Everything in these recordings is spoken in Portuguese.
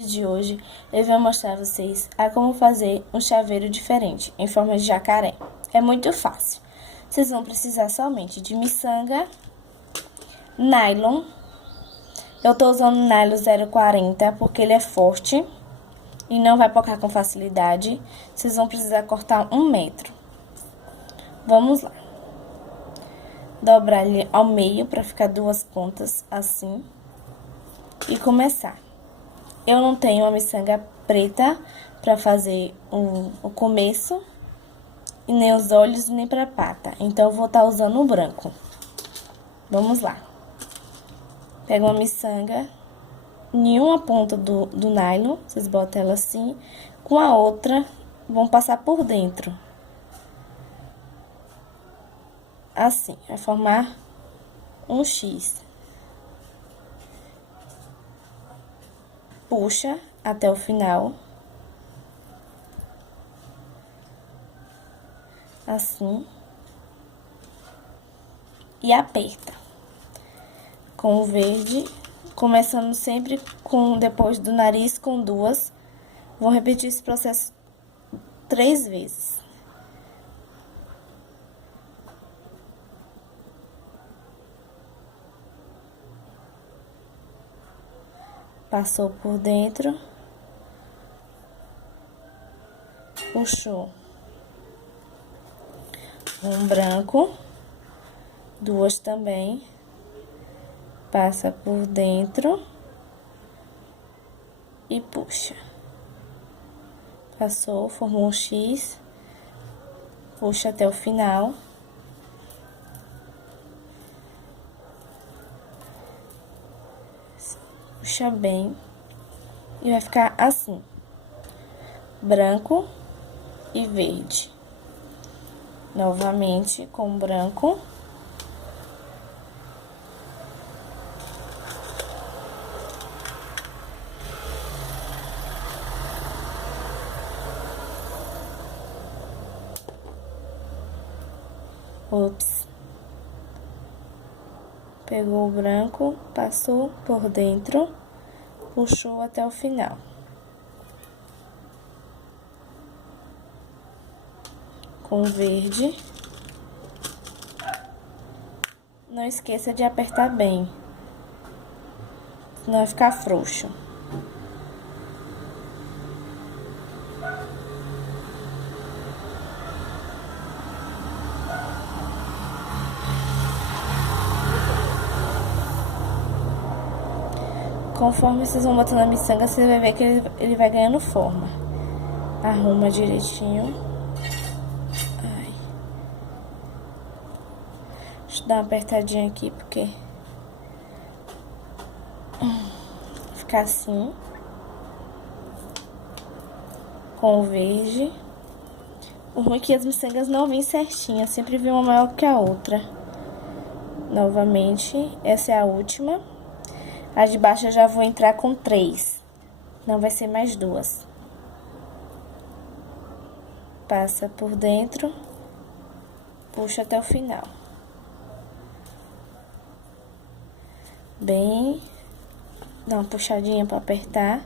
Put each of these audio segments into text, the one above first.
De hoje eu vou mostrar a vocês como fazer um chaveiro diferente em forma de jacaré. É muito fácil. Vocês vão precisar somente de miçanga, nylon. Eu tô usando nylon 0,40 porque ele é forte e não vai pocar com facilidade. Vocês vão precisar cortar 1 metro. Vamos lá. Dobrar ele ao meio para ficar duas pontas assim e começar. Eu não tenho uma miçanga preta para fazer o começo, e nem os olhos, nem para pata. Então, eu vou estar usando o branco. Vamos lá. Pega uma miçanga, em uma ponta do nylon, vocês botam ela assim, com a outra, vão passar por dentro. Assim, vai formar um X. Puxa até o final. Assim. E aperta. Com o verde, começando sempre depois do nariz com duas. Vou repetir esse processo 3 vezes. Passou por dentro, puxou um branco, duas também, passa por dentro e puxa. Passou, formou um X, puxa até o final. Puxa bem e vai ficar assim, branco e verde. Novamente com branco. Ops. Pegou o branco, passou por dentro, puxou até o final. Com o verde. Não esqueça de apertar bem, senão vai ficar frouxo. Conforme vocês vão botando a miçanga, você vai ver que ele vai ganhando forma. Arruma direitinho. Ai. Deixa eu dar uma apertadinha aqui, porque... Ficar assim. Com o verde. O ruim é que as miçangas não vêm certinhas, sempre vem uma maior que a outra. Novamente, essa é a última. A de baixo eu já vou entrar com 3. Não vai ser mais 2. Passa por dentro. Puxa até o final. Bem. Dá uma puxadinha pra apertar.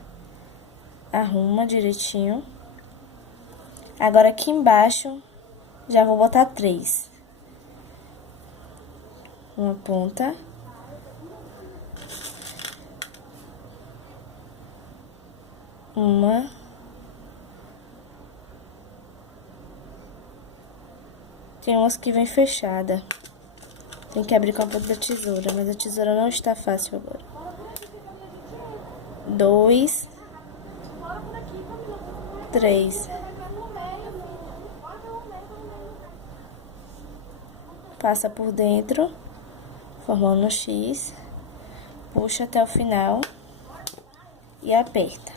Arruma direitinho. Agora aqui embaixo, já vou botar 3. Uma ponta. Uma. Tem umas que vem fechada. Tem que abrir com a ponta da tesoura, mas a tesoura não está fácil agora. 2. 3. Passa por dentro, formando um X. Puxa até o final e aperta.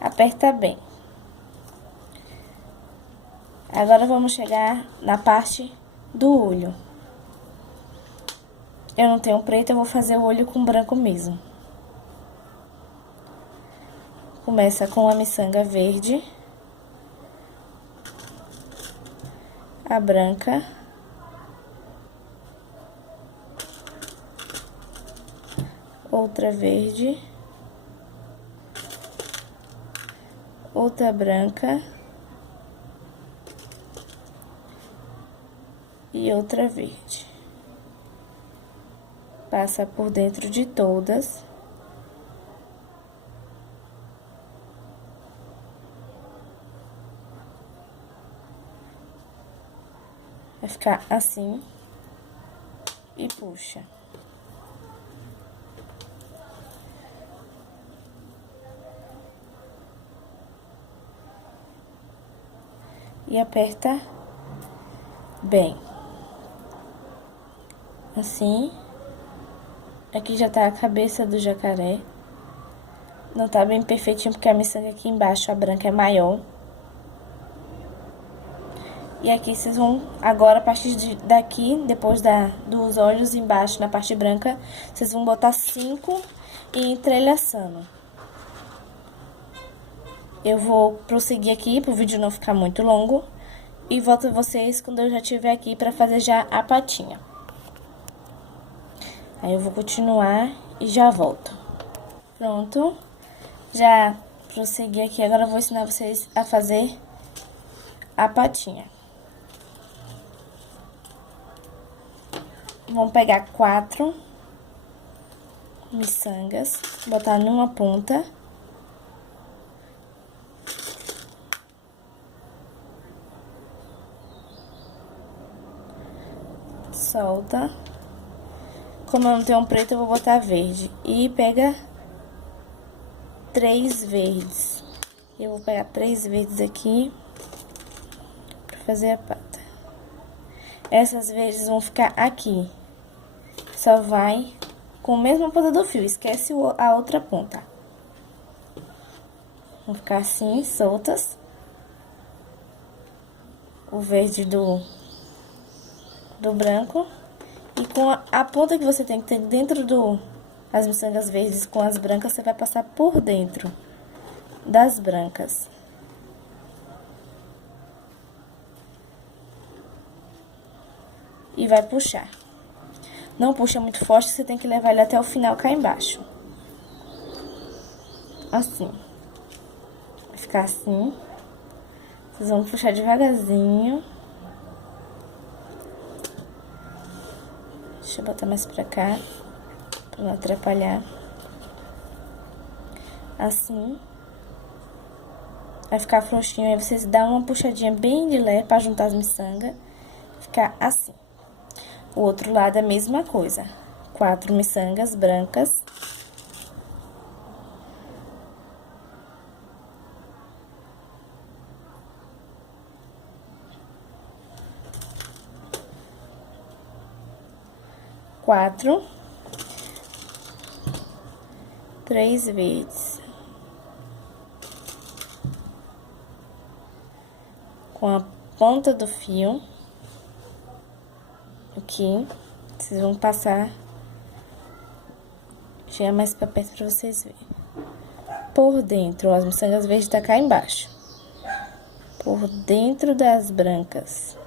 Aperta bem. Agora vamos chegar na parte do olho. Eu não tenho preto, eu vou fazer o olho com branco mesmo. Começa com a miçanga verde. a branca, outra verde, outra branca e outra verde. Passa por dentro de todas. Vai ficar assim. E puxa. E aperta bem. Assim. Aqui já tá a cabeça do jacaré. Não tá bem perfeitinho porque a miçanga aqui embaixo, a branca, é maior. E aqui vocês vão, agora a partir daqui, depois dos olhos embaixo, na parte branca, vocês vão botar 5 e entrelaçando. Eu vou prosseguir aqui, pro vídeo não ficar muito longo. E volto vocês quando eu já estiver aqui pra fazer já a patinha. Aí eu vou continuar e já volto. Pronto. Já prossegui aqui, agora eu vou ensinar vocês a fazer a patinha. Vamos pegar 4 miçangas, botar numa ponta. Solta. Como eu não tenho um preto, eu vou botar verde. E pega 3 verdes. Eu vou pegar 3 verdes aqui pra fazer a pata. Essas verdes vão ficar aqui. Só vai com a mesma ponta do fio, esquece a outra ponta. Vão ficar assim, soltas. O verde do branco. E com a ponta que você tem que ter dentro as miçangas verdes com as brancas, você vai passar por dentro das brancas. E vai puxar. Não puxa muito forte, você tem que levar ele até o final cá embaixo. Assim. Vai ficar assim. Vocês vão puxar devagarzinho. Deixa eu botar mais pra cá, pra não atrapalhar. Assim. Vai ficar frouxinho, aí vocês dão uma puxadinha bem de leve pra juntar as miçangas. Ficar assim. O outro lado é a mesma coisa. 4 miçangas brancas. Quatro. 3 verdes. Com a ponta do fio. Aqui. Vocês vão passar. Chega mais pra perto pra vocês verem. Por dentro, ó, as miçangas verdes tá cá embaixo. Por dentro das brancas.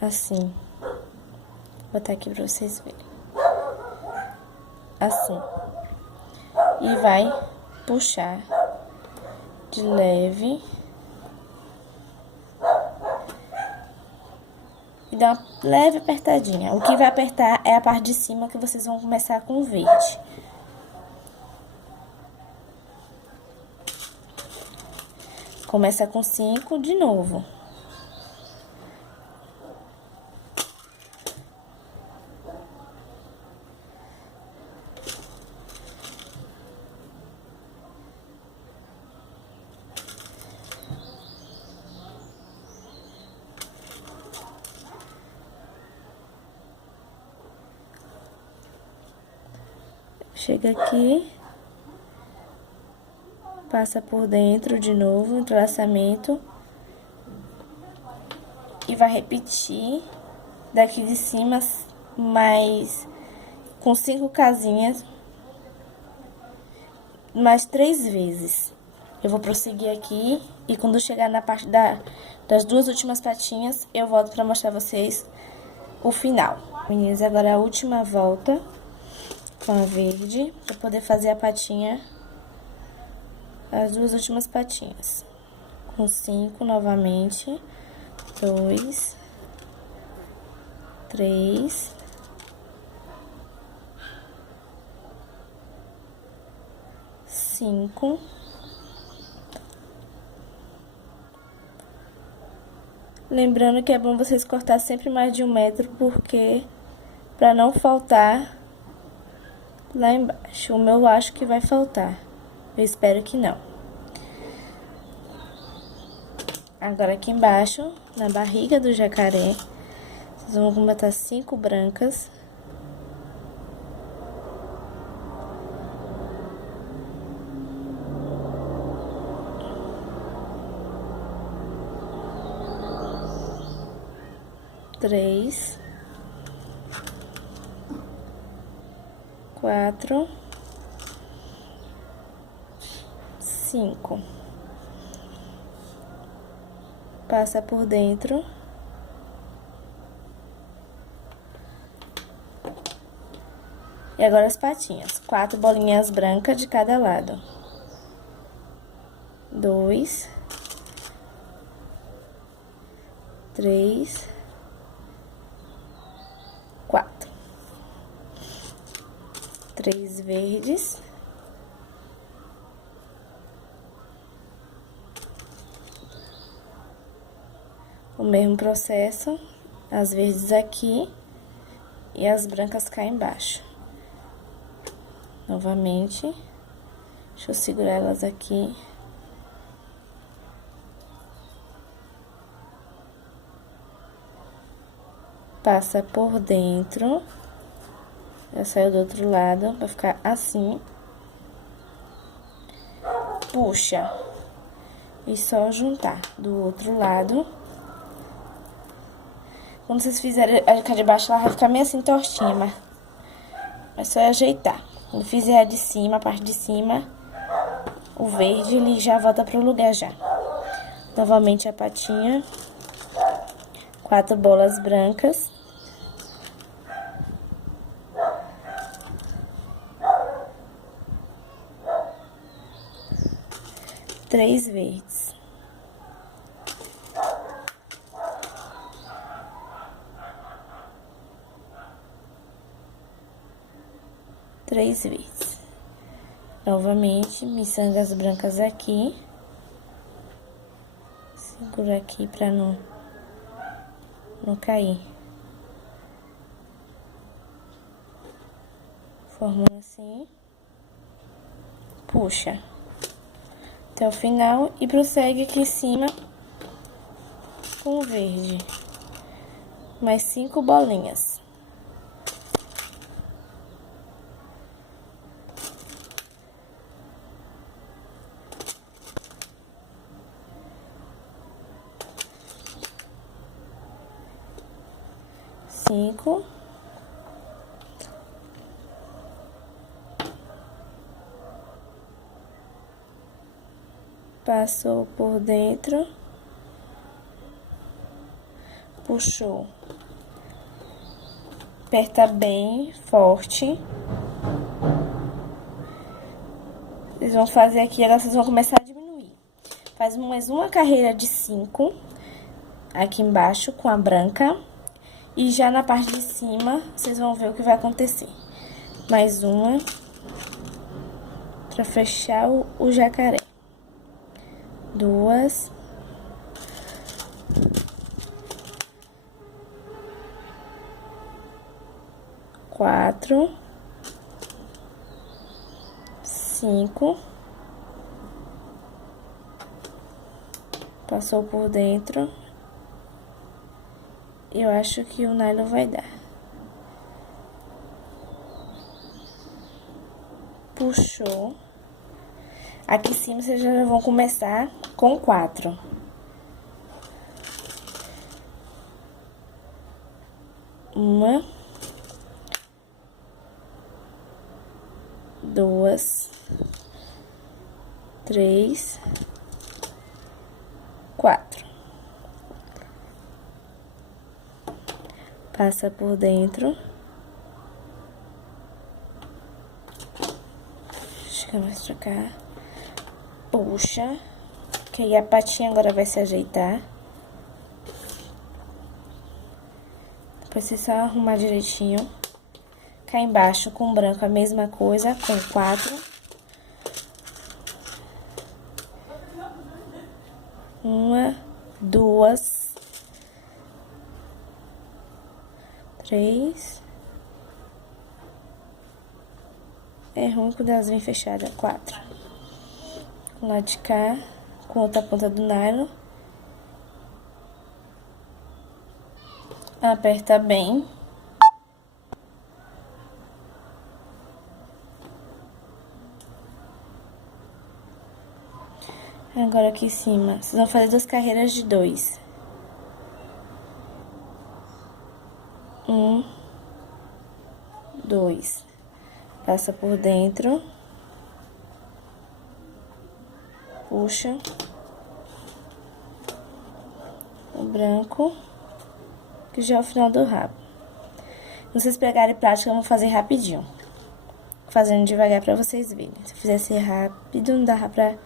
Assim. Vou botar aqui pra vocês verem. Assim. E vai puxar de leve. E dá uma leve apertadinha. O que vai apertar é a parte de cima, que vocês vão começar com o verde. Começa com 5 de novo. Chega aqui, passa por dentro de novo, entrelaçamento, e vai repetir daqui de cima, mais com 5 casinhas, mais 3 vezes. Eu vou prosseguir aqui e quando chegar na parte das duas últimas patinhas, eu volto pra mostrar a vocês o final. Meninas, agora é a última volta com a verde, pra poder fazer a patinha, as duas últimas patinhas. Com 5 novamente, 2, 3, 5. Lembrando que é bom vocês cortar sempre mais de 1 metro, porque pra não faltar lá embaixo. O meu eu acho que vai faltar. Eu espero que não. Agora aqui embaixo, na barriga do jacaré, vocês vão botar 5 brancas. Três, 4, 5. Passa por dentro. E agora as patinhas. 4 bolinhas brancas de cada lado. 2, 3, 4. 3 verdes. O mesmo processo, as verdes aqui e as brancas cá embaixo. Novamente, deixa eu segurar elas aqui. Passa por dentro. Já saiu do outro lado, vai ficar assim. Puxa. E só juntar do outro lado. Quando vocês fizerem a de baixo, ela vai ficar meio assim tortinha, mas é só ajeitar. Quando fizer a de cima, a parte de cima, o verde, ele já volta pro lugar já. Novamente a patinha. 4 bolas brancas. Três verdes. Três verdes. Novamente, miçangas brancas aqui. Segura aqui pra não cair. Formando assim. Puxa até o final e prossegue aqui em cima com o verde. Mais 5 bolinhas. Cinco. Passou por dentro. Puxou. Aperta bem forte. Vocês vão fazer aqui, agora vocês vão começar a diminuir. Faz mais uma carreira de 5 aqui embaixo com a branca. E já na parte de cima, vocês vão ver o que vai acontecer. Mais uma. Pra fechar o jacaré. 2. 4. 5. Passou por dentro. Eu acho que o nylon vai dar. Puxou. Aqui em cima vocês já vão começar com 4. Uma. 2. 3, 4. Passa por dentro. Chega mais pra cá. Puxa. Que aí a patinha agora vai se ajeitar. Depois você só arrumar direitinho. Cá embaixo com branco a mesma coisa, com 4. 1, 2, 3. É ruim quando elas vêm fechadas. 4. Do lado de cá, com outra ponta do nylon. Aperta bem. Agora aqui em cima, vocês vão fazer 2 carreiras de 2. 1, 2. Passa por dentro. Puxa. O branco. Que já é o final do rabo. Se vocês pegarem prática, eu vou fazer rapidinho. Fazendo devagar pra vocês verem. Se eu fizesse rápido, não dava pra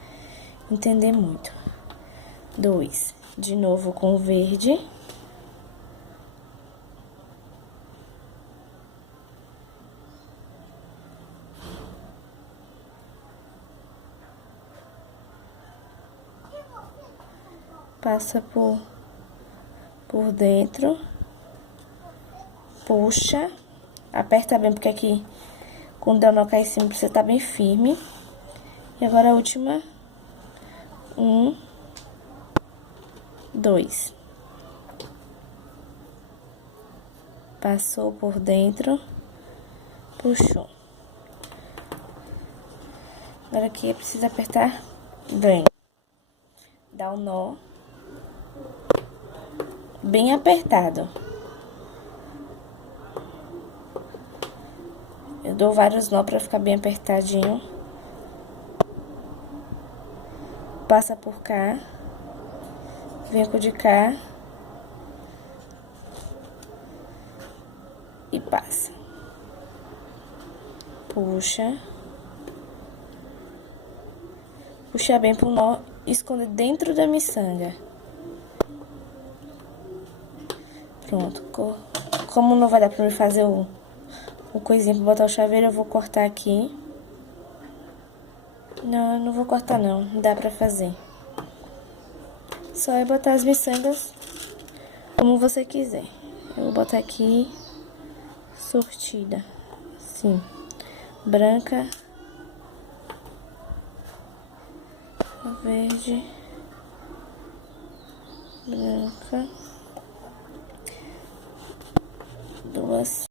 entender muito. 2. De novo com o verde. Passa por dentro. Puxa. Aperta bem, porque aqui, quando der nó cá em cima, precisa estar bem firme. E agora a última. 1, 2. Passou por dentro. Puxou. Agora aqui precisa apertar bem. Dá um nó. Bem apertado. Eu dou vários nó pra ficar bem apertadinho. Passa por cá. Vem com o de cá. E passa. Puxa. Puxa bem pro nó esconder dentro da miçanga. Pronto. Como não vai dar pra mim fazer o coisinho pra botar o chaveiro, eu vou cortar aqui. Não, eu não vou cortar não. Dá pra fazer. Só é botar as miçangas como você quiser. Eu vou botar aqui sortida. Assim. Branca. Verde. Branca. 2.